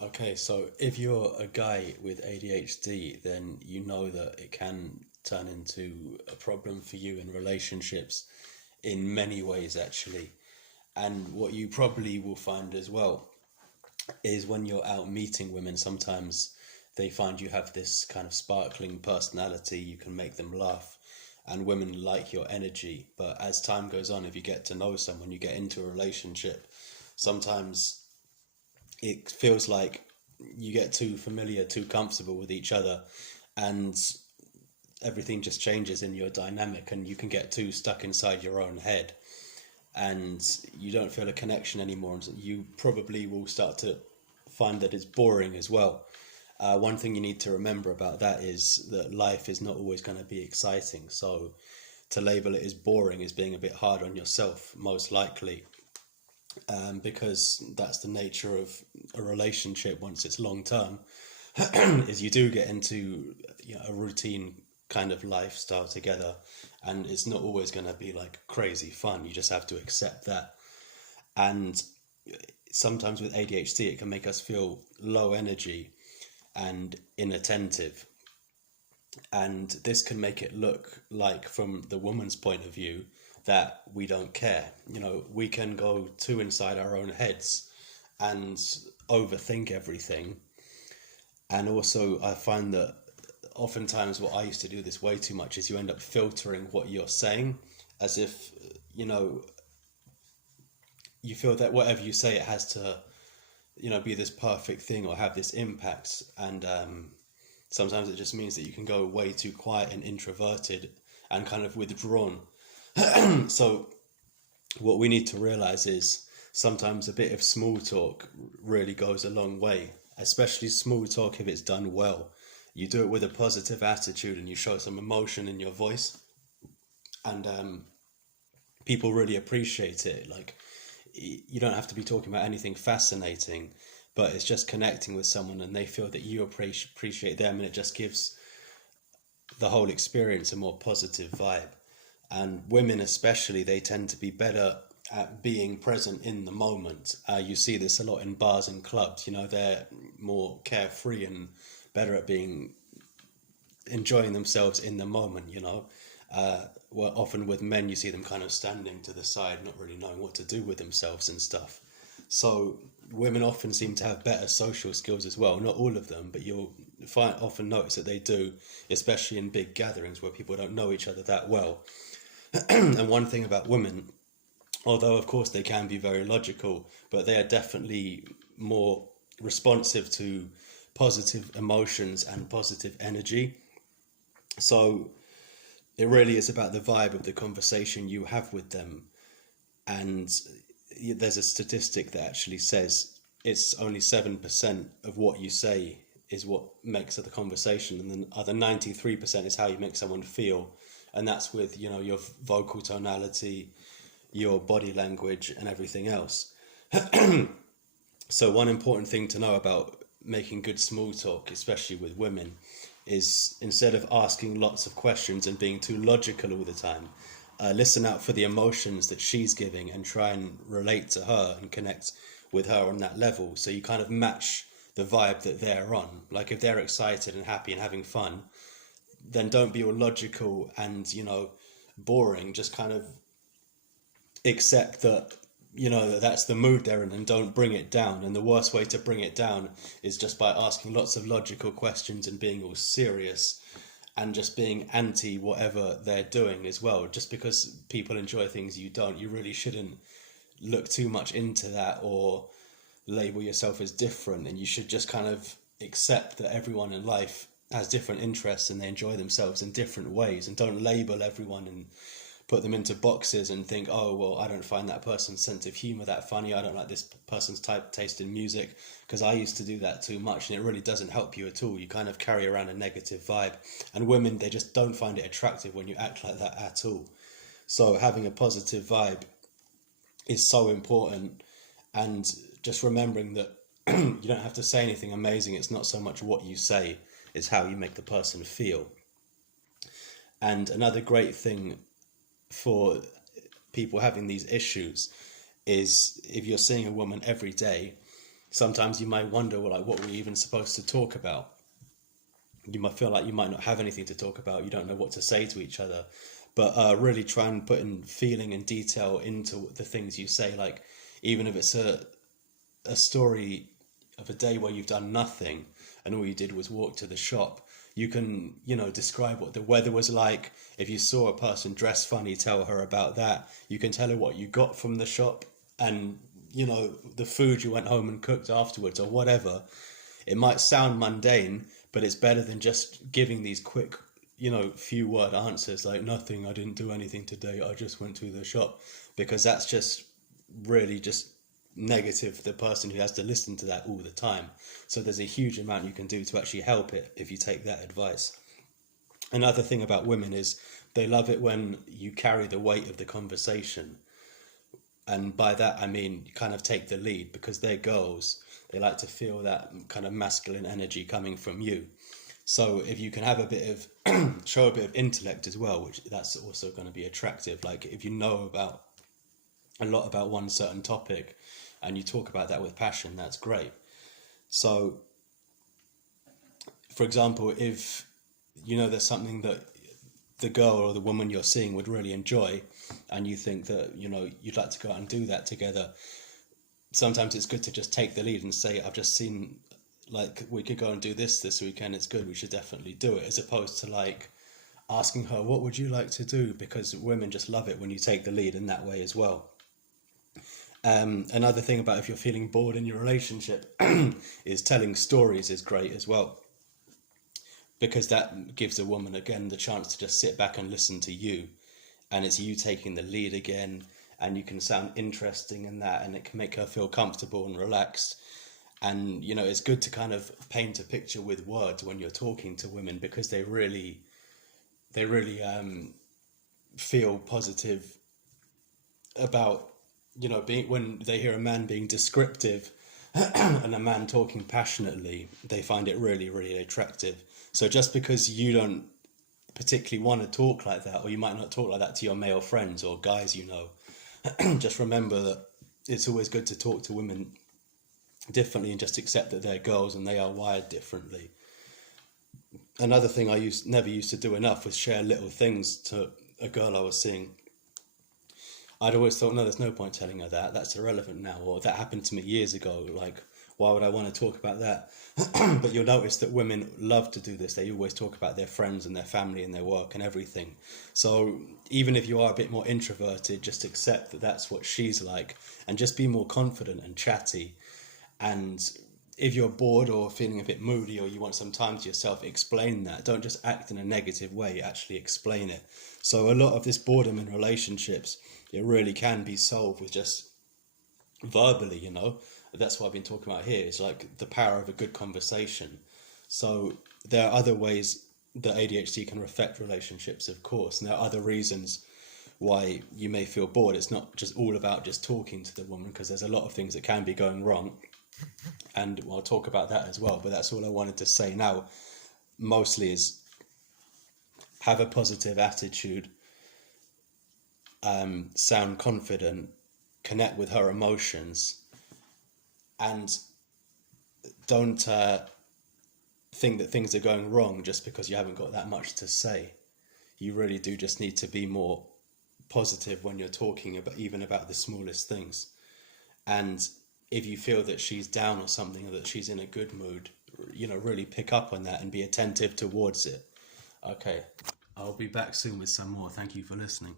Okay, so if you're a guy with ADHD, then you know that it can turn into a problem for you in relationships in many ways, actually. And what you probably will find as well is when you're out meeting women, sometimes they find you have this kind of sparkling personality, you can make them laugh, and women like your energy. But as time goes on, if you get to know someone, you get into a relationship, sometimes it feels like you get too familiar, too comfortable with each other, and everything just changes in your dynamic, and you can get too stuck inside your own head, and you don't feel a connection anymore. And you probably will start to find that it's boring as well. One thing you need to remember about that is that life is not always going to be exciting. So to label it as boring is being a bit hard on yourself, most likely, because that's the nature of a relationship once it's long term. Is you do get into, a routine kind of lifestyle together, and it's not always going to be like crazy fun. You just have to accept that. And sometimes with ADHD, it can make us feel low energy and inattentive, and this can make it look like, from the woman's point of view, that we don't care. We can go too inside our own heads and overthink everything. And also, I find that oftentimes what I used to do this way too much is you end up filtering what you're saying, as if, you know, you feel that whatever you say, it has to, be this perfect thing or have this impact. And sometimes it just means that you can go way too quiet and introverted and kind of withdrawn. So what we need to realize is sometimes a bit of small talk really goes a long way, especially small talk if it's done well. You do it with a positive attitude and you show some emotion in your voice, and people really appreciate it. Like, you don't have to be talking about anything fascinating, but it's just connecting with someone and they feel that you appreciate them, and it just gives the whole experience a more positive vibe. And women especially, they tend to be better at being present in the moment. You see this a lot in bars and clubs. They're more carefree and better at being enjoying themselves in the moment. Well, often with men, you see them kind of standing to the side, not really knowing what to do with themselves and stuff. So women often seem to have better social skills as well. Not all of them, but you'll often notice that they do, especially in big gatherings where people don't know each other that well. And one thing about women, although of course they can be very logical, but they are definitely more responsive to positive emotions and positive energy. So it really is about the vibe of the conversation you have with them. And there's a statistic that actually says it's only 7% of what you say is what makes the conversation, and the other 93% is how you make someone feel. And that's with, your vocal tonality, your body language, and everything else. So one important thing to know about making good small talk, especially with women, is instead of asking lots of questions and being too logical all the time, listen out for the emotions that she's giving and try and relate to her and connect with her on that level. So you kind of match the vibe that they're on. Like, if they're excited and happy and having fun, then don't be all logical and, boring. Just kind of accept that, that's the mood they're in, and don't bring it down. And the worst way to bring it down is just by asking lots of logical questions and being all serious and just being anti whatever they're doing as well. Just because people enjoy things you don't, you really shouldn't look too much into that or label yourself as different. And you should just kind of accept that everyone in life has different interests and they enjoy themselves in different ways, and don't label everyone and put them into boxes and think, oh, well, I don't find that person's sense of humor that funny, I don't like this person's taste in music, because I used to do that too much, and it really doesn't help you at all. You kind of carry around a negative vibe, and women, they just don't find it attractive when you act like that at all. So having a positive vibe is so important, and just remembering that you don't have to say anything amazing. It's not so much what you say, it's how you make the person feel. And another great thing for people having these issues is, if you're seeing a woman every day, Sometimes you might wonder, well, like, what were we even supposed to talk about? You might feel like you might not have anything to talk about. You don't know what to say to each other. But really try and put in feeling and detail into the things you say. Like, even if it's a story of a day where you've done nothing and all you did was walk to the shop, you can, describe what the weather was like. If you saw a person dressed funny, tell her about that. You can tell her what you got from the shop, and the food you went home and cooked afterwards, or whatever. It might sound mundane, but it's better than just giving these quick, few word answers like, nothing, I didn't do anything today, I just went to the shop. Because that's just really just negative for the person who has to listen to that all the time. So there's a huge amount you can do to actually help it if you take that advice. Another thing about women is they love it when you carry the weight of the conversation. And by that I mean you kind of take the lead, because they're girls. They like to feel that kind of masculine energy coming from you. So if you can have a bit of show a bit of intellect as well, which that's also going to be attractive. Like if you know about a lot about one certain topic and you talk about that with passion, that's great. So for example, if there's something that the girl or the woman you're seeing would really enjoy, and you think that you'd like to go out and do that together, sometimes it's good to just take the lead and say, I've just seen, like, we could go and do this weekend, it's good, we should definitely do it, as opposed to like asking her, what would you like to do? Because women just love it when you take the lead in that way as well. Another thing about if you're feeling bored in your relationship is telling stories is great as well, because that gives a woman again the chance to just sit back and listen to you, and it's you taking the lead again, and you can sound interesting in that, and it can make her feel comfortable and relaxed. And it's good to kind of paint a picture with words when you're talking to women, because they really feel positive about being, when they hear a man being descriptive and a man talking passionately, they find it really, really attractive. So just because you don't particularly want to talk like that, or you might not talk like that to your male friends or guys, just remember that it's always good to talk to women differently, and just accept that they're girls and they are wired differently. Another thing I never used to do enough was share little things to a girl I was seeing. I'd always thought, no, there's no point telling her that. That's irrelevant now. Or that happened to me years ago. Like, why would I want to talk about that? But you'll notice that women love to do this. They always talk about their friends and their family and their work and everything. So even if you are a bit more introverted, just accept that that's what she's like, and just be more confident and chatty. And if you're bored or feeling a bit moody, or you want some time to yourself, explain that. Don't just act in a negative way, actually explain it. So a lot of this boredom in relationships, it really can be solved with just verbally, That's what I've been talking about here. It's like the power of a good conversation. So there are other ways that ADHD can affect relationships, of course, and there are other reasons why you may feel bored. It's not just all about just talking to the woman, because there's a lot of things that can be going wrong, and I'll talk about that as well. But that's all I wanted to say now, mostly, is have a positive attitude, sound confident, connect with her emotions, and don't think that things are going wrong just because you haven't got that much to say. You really do just need to be more positive when you're talking about, even about the smallest things. And if you feel that she's down or something, or that she's in a good mood, really pick up on that and be attentive towards it. Okay, I'll be back soon with some more. Thank you for listening.